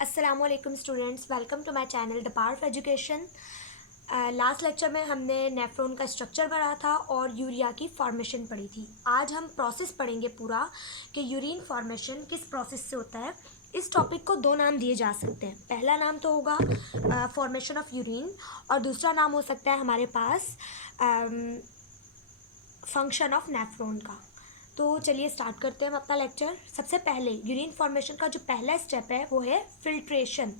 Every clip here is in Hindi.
अस्सलामुअलैकुम students, welcome to my channel the power of education. Last lecture में हमने नेफ्रॉन का स्ट्रक्चर पढ़ा था और यूरिया की फॉर्मेशन पढ़ी थी। आज हम प्रोसेस पढ़ेंगे पूरा कि यूरिन फॉर्मेशन किस प्रोसेस से होता है। इस टॉपिक को दो नाम दिए जा सकते हैं। पहला नाम तो होगा फॉर्मेशन ऑफ यूरिन और दूसरा नाम हो सकता है हमारे पास फंक्शन ऑफ नेफ्रॉन का। तो चलिए स्टार्ट करते हैं हम अपना लेक्चर। सबसे पहले यूरिन फॉर्मेशन का जो पहला स्टेप है वो है filtration.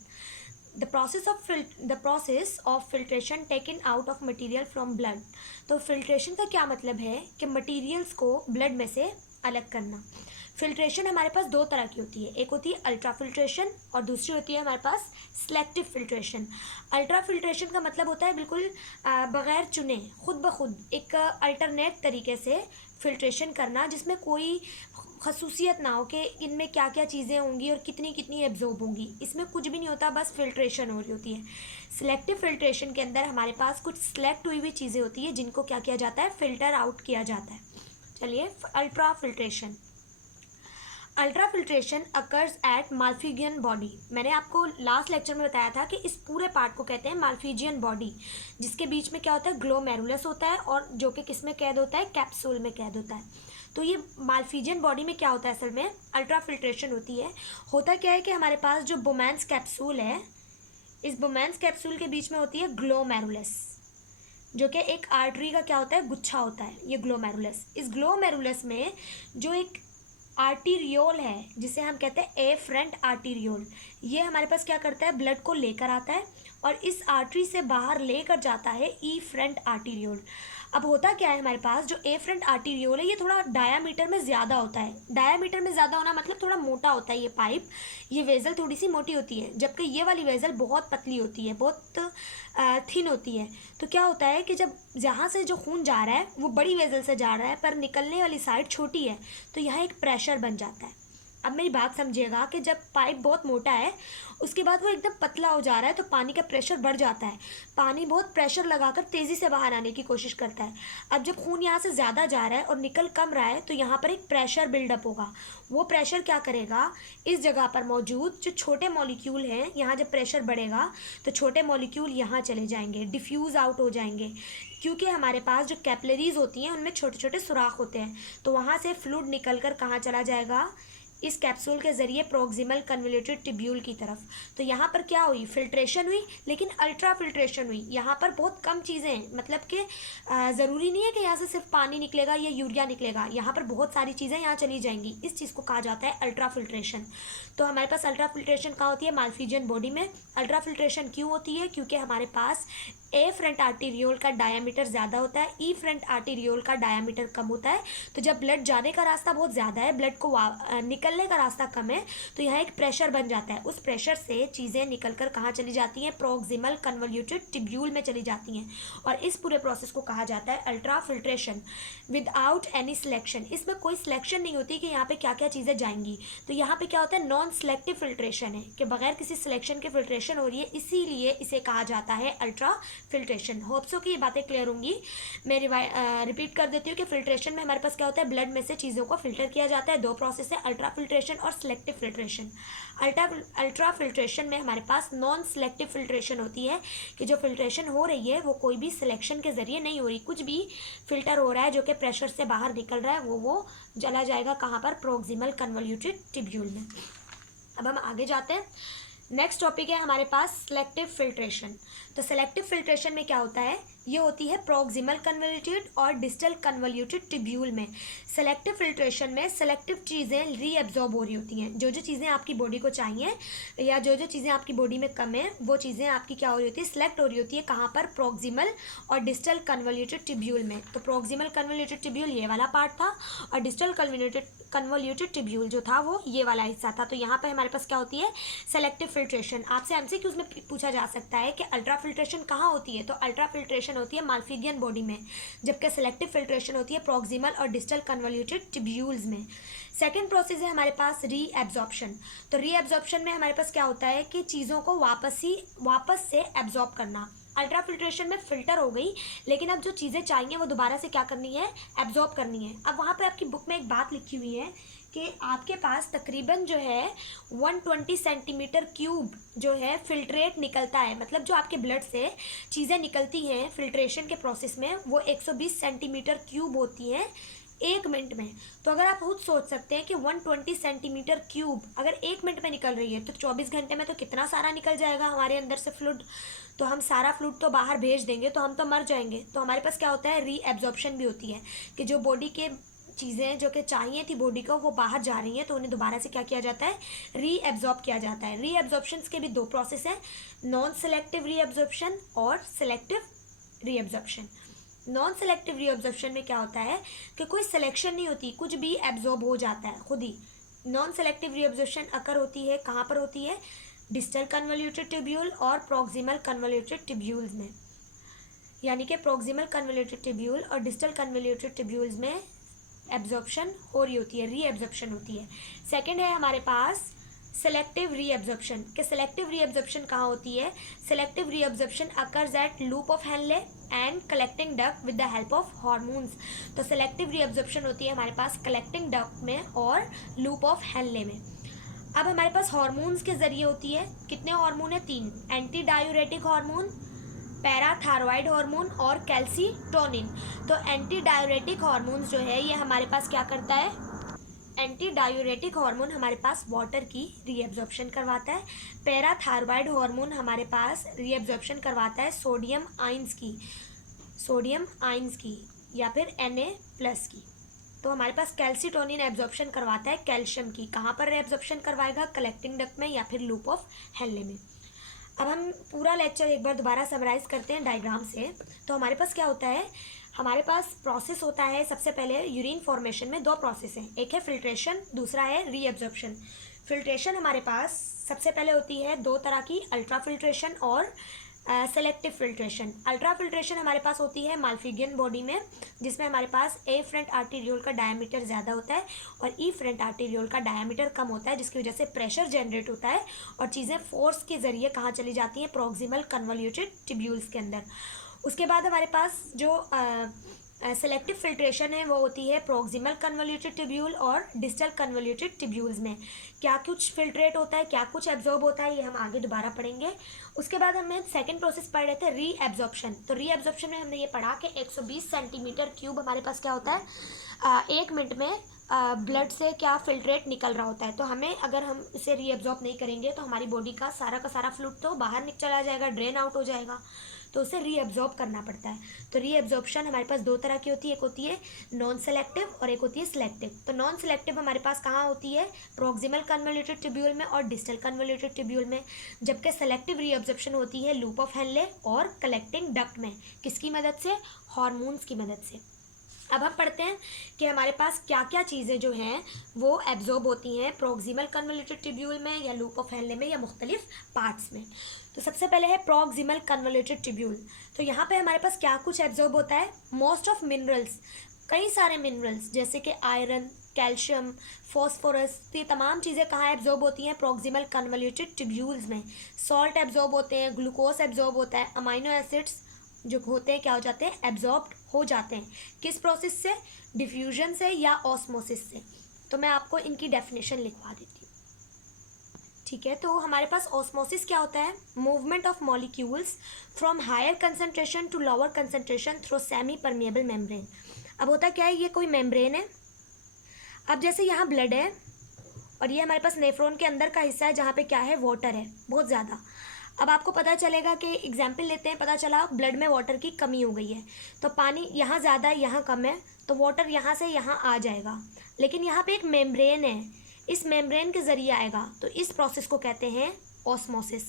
The process of filtration taken out of material from blood. तो फिल्ट्रेशन का क्या मतलब है कि मटेरियल्स को ब्लड में से अलग करना। फिल्ट्रेशन हमारे पास दो तरह की होती है, एक होती है अल्ट्रा फिल्ट्रेशन और दूसरी होती है हमारे पास सिलेक्टिव फिल्ट्रेशन। अल्ट्रा फिल्ट्रेशन का मतलब होता है बिल्कुल बग़ैर चुने खुद ब खुद एक अल्टरनेट तरीके से फिल्ट्रेशन करना, जिसमें कोई खसूसियत ना हो कि इनमें क्या क्या चीज़ें होंगी और कितनी कितनी एब्जॉर्ब होंगी। इसमें कुछ भी नहीं होता, बस फिल्ट्रेशन हो रही होती है। सिलेक्टिव फिल्ट्रेशन के अंदर हमारे पास कुछ सिलेक्ट हुई हुई चीज़ें होती है जिनको क्या किया जाता है, फ़िल्टर आउट किया जाता है। चलिए ultra filtration. Ultra filtration occurs at Malpighian body. मैंने आपको लास्ट लेक्चर में बताया था कि इस पूरे पार्ट को कहते हैं माल्फिजियन बॉडी, जिसके बीच में क्या होता है, ग्लोमेरुलस होता है और जो कि किस में कैद होता है, कैप्सूल में कैद होता है। तो ये माल्फिजियन बॉडी में क्या होता है, असल में अल्ट्रा फिल्ट्रेशन होती है। होता क्या है कि हमारे पास जो बोमेंस कैप्सूल है, इस बोमेंस कैप्सूल के बीच में होती है ग्लोमेरुलस, जो कि एक आर्टरी का क्या होता है, गुच्छा होता है ये ग्लोमेरुलस। इस ग्लोमेरुलस में जो एक आर्टीरियोल है जिसे हम कहते हैं एफरेंट आर्टीरियोल, ये हमारे पास क्या करता है, ब्लड को लेकर आता है और इस आर्टरी से बाहर लेकर जाता है ईफ्रेंट आर्टीरियोल। अब होता क्या है, हमारे पास जो एफरेंट आर्टीरियोल है ये थोड़ा डायामीटर में ज़्यादा होता है। डायामीटर में ज़्यादा होना मतलब थोड़ा मोटा होता है ये पाइप, ये वेजल थोड़ी सी मोटी होती है, जबकि ये वाली वेजल बहुत पतली होती है, बहुत थिन होती है। तो क्या होता है कि जब जहाँ से जो खून जा रहा है वो बड़ी वेजल से जा रहा है पर निकलने वाली साइड छोटी है, तो यहाँ एक प्रेशर बन जाता है। अब मेरी बात समझिएगा कि जब पाइप बहुत मोटा है उसके बाद वो एकदम पतला हो जा रहा है तो पानी का प्रेशर बढ़ जाता है। पानी बहुत प्रेशर लगाकर तेज़ी से बाहर आने की कोशिश करता है। अब जब खून यहाँ से ज़्यादा जा रहा है और निकल कम रहा है तो यहाँ पर एक प्रेशर बिल्डअप होगा। वो प्रेशर क्या करेगा, इस जगह पर मौजूद जो छोटे मॉलिक्यूल हैं, यहाँ जब प्रेशर बढ़ेगा तो छोटे मॉलिक्यूल यहाँ चले जाएंगे, डिफ्यूज़ आउट हो जाएंगे, क्योंकि हमारे पास जो कैपिलरीज होती हैं उनमें छोटे छोटे सुराख होते हैं। तो वहाँ से फ्लूइड निकल कर कहाँ चला जाएगा, इस कैप्सूल के ज़रिए प्रोक्सिमल कन्वोल्यूटेड टिब्यूल की तरफ। तो यहाँ पर क्या हुई, फिल्ट्रेशन हुई, लेकिन अल्ट्रा फिल्ट्रेशन हुई। यहाँ पर बहुत कम चीज़ें हैं, मतलब कि ज़रूरी नहीं है कि यहाँ से सिर्फ पानी निकलेगा या यूरिया निकलेगा, यहाँ पर बहुत सारी चीज़ें यहाँ चली जाएंगी। इस चीज़ को कहा जाता है अल्ट्रा फिल्ट्रेशन। तो हमारे पास अल्ट्रा फिल्ट्रेशन कहाँ होती है, माल्फिजियन बॉडी में। अल्ट्रा फिल्ट्रेशन क्यों होती है, क्योंकि हमारे पास ए फ्रंट आर्टीरियोल का डायामीटर ज़्यादा होता है, ई फ्रंट आर्टीरियोल का डायामीटर कम होता है। तो जब ब्लड जाने का रास्ता बहुत ज़्यादा है, ब्लड को निकलने का रास्ता कम है, तो यहाँ एक प्रेशर बन जाता है। उस प्रेशर से चीज़ें निकलकर कहाँ चली जाती हैं, प्रोक्सिमल कन्वोल्यूटेड टिब्यूल में चली जाती हैं। और इस पूरे प्रोसेस को कहा जाता है ultra filtration without any selection. इसमें कोई सिलेक्शन नहीं होती कि यहाँ पे क्या क्या चीज़ें जाएंगी। तो यहाँ पे क्या होता है, नॉन सिलेक्टिव फिल्ट्रेशन है कि बगैर किसी सिलेक्शन के फिल्ट्रेशन हो रही है, इसीलिए इसे कहा जाता है अल्ट्रा फिल्ट्रेशन। होप्सो की ये बातें क्लियर होंगी। मैं रिपीट कर देती हूँ कि फिल्ट्रेशन में हमारे पास क्या होता है, ब्लड में से चीज़ों को फिल्टर किया जाता है। दो प्रोसेस है, अल्ट्रा फिल्ट्रेशन और सिलेक्टिव फिल्ट्रेशन। अल्ट्रा फिल्ट्रेशन में हमारे पास नॉन सिलेक्टिव फिल्ट्रेशन होती है कि जो फिल्ट्रेशन हो रही है वो कोई भी सिलेक्शन के ज़रिए नहीं हो रही, कुछ भी फिल्टर हो रहा है जो कि प्रेशर से बाहर निकल रहा है वो चला जाएगा कहाँ पर, प्रोक्सिमल कन्वोल्यूटेड टिब्यूल में। अब हम आगे जाते हैं। नेक्स्ट टॉपिक है हमारे पास सिलेक्टिव फिल्ट्रेशन। तो सिलेक्टिव फिल्ट्रेशन में क्या होता है, ये होती है प्रोक्सिमल कन्वोल्यूटेड और डिस्टल कन्वोल्यूटेड टिब्यूल में। सेलेक्टिव फिल्ट्रेशन में सेलेक्टिव चीज़ें रीएब्जॉर्ब हो रही होती हैं। जो जो चीज़ें आपकी बॉडी को चाहिए या जो जो चीज़ें आपकी बॉडी में कम है वो चीज़ें आपकी क्या हो रही होती है, सिलेक्ट हो रही होती है। कहाँ पर, प्रोक्सिमल और डिस्टल कन्वोल्यूटेड टिब्यूल में। तो प्रोक्सिमल कन्वोल्यूटेड टिब्यूल ये वाला पार्ट था और डिस्टल कन्वोल्यूटेड टिब्यूल जो था वो ये वाला हिस्सा था। तो यहाँ पर हमारे पास क्या होती है, सेलेक्टिव फिल्ट्रेशन। आपसे एमसीक्यूज में पूछा जा सकता है कि अल्ट्रा फिल्ट्रेशन कहाँ होती है, तो अल्ट्रा फिल्ट्रेशन होती है माल्फिजियन बॉडी में, जबकि सेलेक्टिव फिल्ट्रेशन होती है प्रोक्सिमल और डिस्टल कन्वोल्यूटेड टिब्यूल्स में। सेकेंड प्रोसेस है हमारे पास रीएब्जॉर्प्शन। तो रीएब्जॉर्प्शन में हमारे पास क्या होता है कि चीज़ों को वापस से एब्जॉर्ब करना। अल्ट्रा फिल्ट्रेशन में फ़िल्टर हो गई, लेकिन अब जो चीज़ें चाहिए वो दोबारा से क्या करनी है, एब्जॉर्ब करनी है। अब वहाँ पे आपकी बुक में एक बात लिखी हुई है कि आपके पास तकरीबन जो है 120 सेंटीमीटर क्यूब जो है फिल्ट्रेट निकलता है, मतलब जो आपके ब्लड से चीज़ें निकलती हैं फिल्ट्रेशन के प्रोसेस में वो 120 सेंटीमीटर क्यूब होती हैं 1 मिनट में। तो अगर आप खुद सोच सकते हैं कि 120 सेंटीमीटर क्यूब अगर 1 मिनट में निकल रही है तो 24 घंटे में तो कितना सारा निकल जाएगा हमारे अंदर से फ्लूइड। तो हम सारा फ्लूइड तो बाहर भेज देंगे तो हम तो मर जाएंगे। तो हमारे पास क्या होता है, रीएब्जॉर्प्शन भी होती है कि जो बॉडी के चीज़ें जो कि चाहिए थी बॉडी को वो बाहर जा रही हैं तो उन्हें दोबारा से क्या किया जाता है, रीएब्जॉर्ब किया जाता है। रीएब्जॉर्प्शन के भी 2 प्रोसेस हैं, नॉन सेलेक्टिव रीएब्जॉर्प्शन और selective reabsorption. Non selective reabsorption में क्या होता है कि कोई सिलेक्शन नहीं होती, कुछ भी एब्जॉर्ब हो जाता है खुद ही। नॉन सेलेक्टिव रीएब्जॉर्प्शन अकर होती है, कहाँ पर होती है, डिस्टल कन्वोल्यूटेड ट्यूब्यूल और प्रॉक्सिमल कन्वोल्यूटेड ट्यूब्यूल्स में। यानी कि प्रॉक्सिमल कन्वोल्यूटेड ट्यूब्यूल और डिस्टल कन्वोल्यूटेड ट्यूब्यूल्स में एब्जॉर्प्शन हो रही होती है, रीएब्जॉर्प्शन होती है। सेकंड है हमारे पास सेलेक्टिव रीएब्जॉर्प्शन। कि सेलेक्टिव रीएब्जॉर्प्शन कहाँ होती है, selective reabsorption occurs at loop of Henle and collecting duct with the help of hormones. तो सेलेक्टिव रीएब्जॉर्प्शन होती है हमारे पास कलेक्टिंग डक्ट में और लूप ऑफ हेनले में। अब हमारे पास हार्मोन्स के जरिए होती है, कितने हार्मोन है, 3, anti diuretic hormone, parathyroid hormone और कैल्सीटोनिन। तो एंटी डायूरेटिक हार्मोन्स जो है ये हमारे पास क्या करता है, एंटी डायूरेटिक हार्मोन हमारे पास वाटर की रीएब्जॉर्प्शन करवाता है। पैराथायरॉइड हार्मोन हमारे पास रीएब्जॉर्प्शन करवाता है सोडियम आयंस की या फिर Na+ की। तो हमारे पास कैल्सीटोनिन एब्जॉर्प्शन करवाता है कैल्शियम की, कहाँ पर एब्जॉर्प्शन करवाएगा, कलेक्टिंग डक्ट में या फिर लूप ऑफ हेनले में। अब हम पूरा लेक्चर एक बार दोबारा समराइज करते हैं डायग्राम से। तो हमारे पास क्या होता है, हमारे पास प्रोसेस होता है, सबसे पहले यूरिन फॉर्मेशन में 2 प्रोसेस हैं, एक है फिल्ट्रेशन, दूसरा है रीएब्जॉर्प्शन। फिल्ट्रेशन हमारे पास सबसे पहले होती है 2 तरह की, अल्ट्रा फिल्ट्रेशन और सेलेक्टिव फिल्ट्रेशन। अल्ट्रा फिल्ट्रेशन हमारे पास होती है माल्फिगियन बॉडी में, जिसमें हमारे पास एफ्रंट आर्टीरियोल का डायमीटर ज़्यादा होता है और फ्रंट आर्टीरियोल का डायमीटर कम होता है, जिसकी वजह से प्रेशर जनरेट होता है और चीज़ें फोर्स के ज़रिए कहाँ चली जाती हैं, प्रॉक्सिमल कन्वोल्यूटेड ट्यूब्यूल्स के अंदर। उसके बाद हमारे पास जो सेलेक्टिव फिल्ट्रेशन है वो होती है प्रॉक्सिमल कन्वोल्यूटेड ट्यूब्यूल और डिस्टल कन्वोल्यूटेड ट्यूब्यूल्स में। क्या कुछ फिल्ट्रेट होता है, क्या कुछ एब्जॉर्ब होता है, ये हम आगे दोबारा पढ़ेंगे। उसके बाद हमने सेकंड प्रोसेस पढ़ रहे थे रीएब्जॉर्प्शन। तो रीएब्जॉर्प्शन में हमने ये पढ़ा कि 120 सेंटीमीटर क्यूब हमारे पास क्या होता है, 1 मिनट में ब्लड से क्या फिल्ट्रेट निकल रहा होता है। तो हमें अगर हम इसे रीएब्जॉर्ब नहीं करेंगे तो हमारी बॉडी का सारा फ्लूइड तो बाहर चला जाएगा, ड्रेन आउट हो जाएगा, तो उसे रीएब्जॉर्ब करना पड़ता है। तो रीएब्जॉर्प्शन हमारे पास 2 तरह की होती है, एक होती है नॉन सेलेक्टिव और एक होती है सिलेक्टिव। तो नॉन सेलेक्टिव हमारे पास कहाँ होती है, प्रॉक्सिमल कन्वोल्यूटेड ट्यूब्यूल में और डिस्टल कन्वोल्यूटेड ट्यूब्यूल में, जबकि सेलेक्टिव रीएब्जॉर्प्शन होती है लूप ऑफ हेनले और कलेक्टिंग डक्ट में। किसकी मदद से, हार्मोन्स की मदद से। अब हम पढ़ते हैं कि हमारे पास क्या क्या चीज़ें जो हैं वो एब्जॉर्ब होती हैं प्रॉक्सिमल कन्वोल्यूटेड ट्यूब्यूल में या लूप ऑफ हेनले में या मुख्तलिफ पार्ट्स में। तो सबसे पहले है प्रॉक्सिमल कन्वोल्यूटेड ट्यूब्यूल। तो यहाँ पे हमारे पास क्या कुछ एब्जॉर्ब होता है, मोस्ट ऑफ मिनरल्स, कई सारे मिनरल्स जैसे कि आयरन, कैल्शियम, फॉस्फोरस, तो ये तमाम चीज़ें कहाँ एब्जॉर्ब होती हैं, प्रॉक्सिमल कन्वोल्यूटेड ट्यूब्यूल्स में। सॉल्ट एब्जॉर्ब होते हैं, ग्लूकोज एब्जॉर्ब होता है, अमाइनो एसिड्स जो होते हैं क्या हो जाते हैं, एब्जॉर्ब हो जाते हैं। किस प्रोसेस से, डिफ्यूजन से या ऑस्मोसिस से। तो मैं आपको इनकी डेफिनेशन लिखवा देती हूँ, ठीक है। तो हमारे पास ऑस्मोसिस क्या होता है, movement of molecules from higher concentration to lower concentration through semipermeable membrane. अब होता क्या है, ये कोई मेम्ब्रेन है। अब जैसे यहाँ ब्लड है और ये हमारे पास नेफ्रॉन के अंदर का हिस्सा है जहाँ पे क्या है, वाटर है बहुत ज़्यादा। अब आपको पता चलेगा कि एग्जाम्पल लेते हैं, पता चला ब्लड में वाटर की कमी हो गई है, तो पानी यहाँ ज़्यादा है यहाँ कम है, तो वाटर यहाँ से यहाँ आ जाएगा, लेकिन यहाँ पे एक मेम्ब्रेन है, इस मेम्ब्रेन के ज़रिए आएगा। तो इस प्रोसेस को कहते हैं ऑस्मोसिस।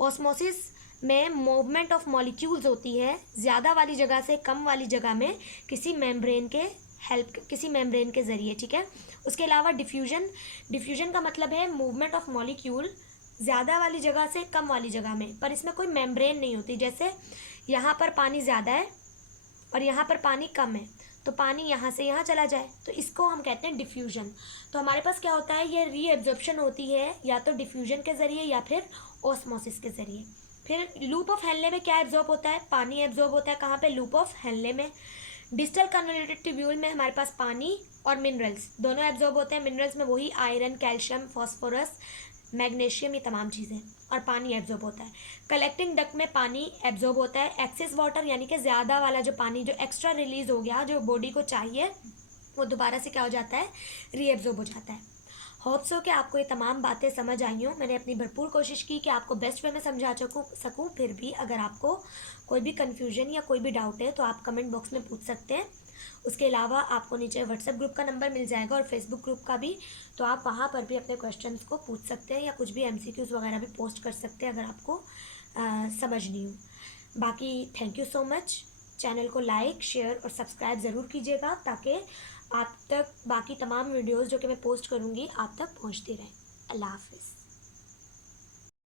ऑस्मोसिस में मूवमेंट ऑफ मॉलिक्यूल्स होती है ज़्यादा वाली जगह से कम वाली जगह में किसी मेम्ब्रेन के ज़रिए, ठीक है। उसके अलावा डिफ्यूजन का मतलब है मूवमेंट ऑफ मॉलिक्यूल ज़्यादा वाली जगह से कम वाली जगह में, पर इसमें कोई मेम्ब्रेन नहीं होती। जैसे यहाँ पर पानी ज़्यादा है और यहाँ पर पानी कम है, तो पानी यहाँ से यहाँ चला जाए, तो इसको हम कहते हैं डिफ्यूजन। तो हमारे पास क्या होता है, ये रीएब्जॉर्प्शन होती है या तो डिफ्यूजन के ज़रिए या फिर ऑस्मोसिस के ज़रिए। फिर लूप ऑफ हेनले में क्या एब्जॉर्ब होता है, पानी एब्जॉर्ब होता है, कहाँ पे, लूप ऑफ हेनले में। डिजिटल कन्वोल्यूटेड ट्यूब्यूल में हमारे पास पानी और मिनरल्स दोनों एब्जॉर्ब होते हैं। मिनरल्स में वही आयरन, कैल्शियम, फॉस्फोरस, मैग्नीशियम, ये तमाम चीज़ें, और पानी एब्जॉर्ब होता है। कलेक्टिंग डक्ट में पानी एब्जॉर्ब होता है। एक्सेस वाटर यानी कि ज़्यादा वाला जो पानी जो एक्स्ट्रा रिलीज हो गया, जो बॉडी को चाहिए, वो दोबारा से क्या हो जाता है, रीएब्जॉर्ब हो जाता है। होप सो कि आपको ये तमाम बातें समझ आई हों। मैंने अपनी भरपूर कोशिश की कि आपको बेस्ट वे में समझा सकूँ। फिर भी अगर आपको कोई भी कन्फ्यूजन या कोई भी डाउट है तो आप कमेंट बॉक्स में पूछ सकते हैं। उसके अलावा आपको नीचे व्हाट्सएप ग्रुप का नंबर मिल जाएगा और फेसबुक ग्रुप का भी, तो आप वहाँ पर भी अपने क्वेश्चंस को पूछ सकते हैं या कुछ भी एमसीक्यूज वगैरह भी पोस्ट कर सकते हैं अगर आपको समझ नहीं हो। बाकी thank you so much. Channel को लाइक, शेयर और सब्सक्राइब ज़रूर कीजिएगा ताकि आप तक बाकी तमाम वीडियोस जो कि मैं पोस्ट करूँगी आप तक पहुँचती रहें। अल्लाह हाफिज़।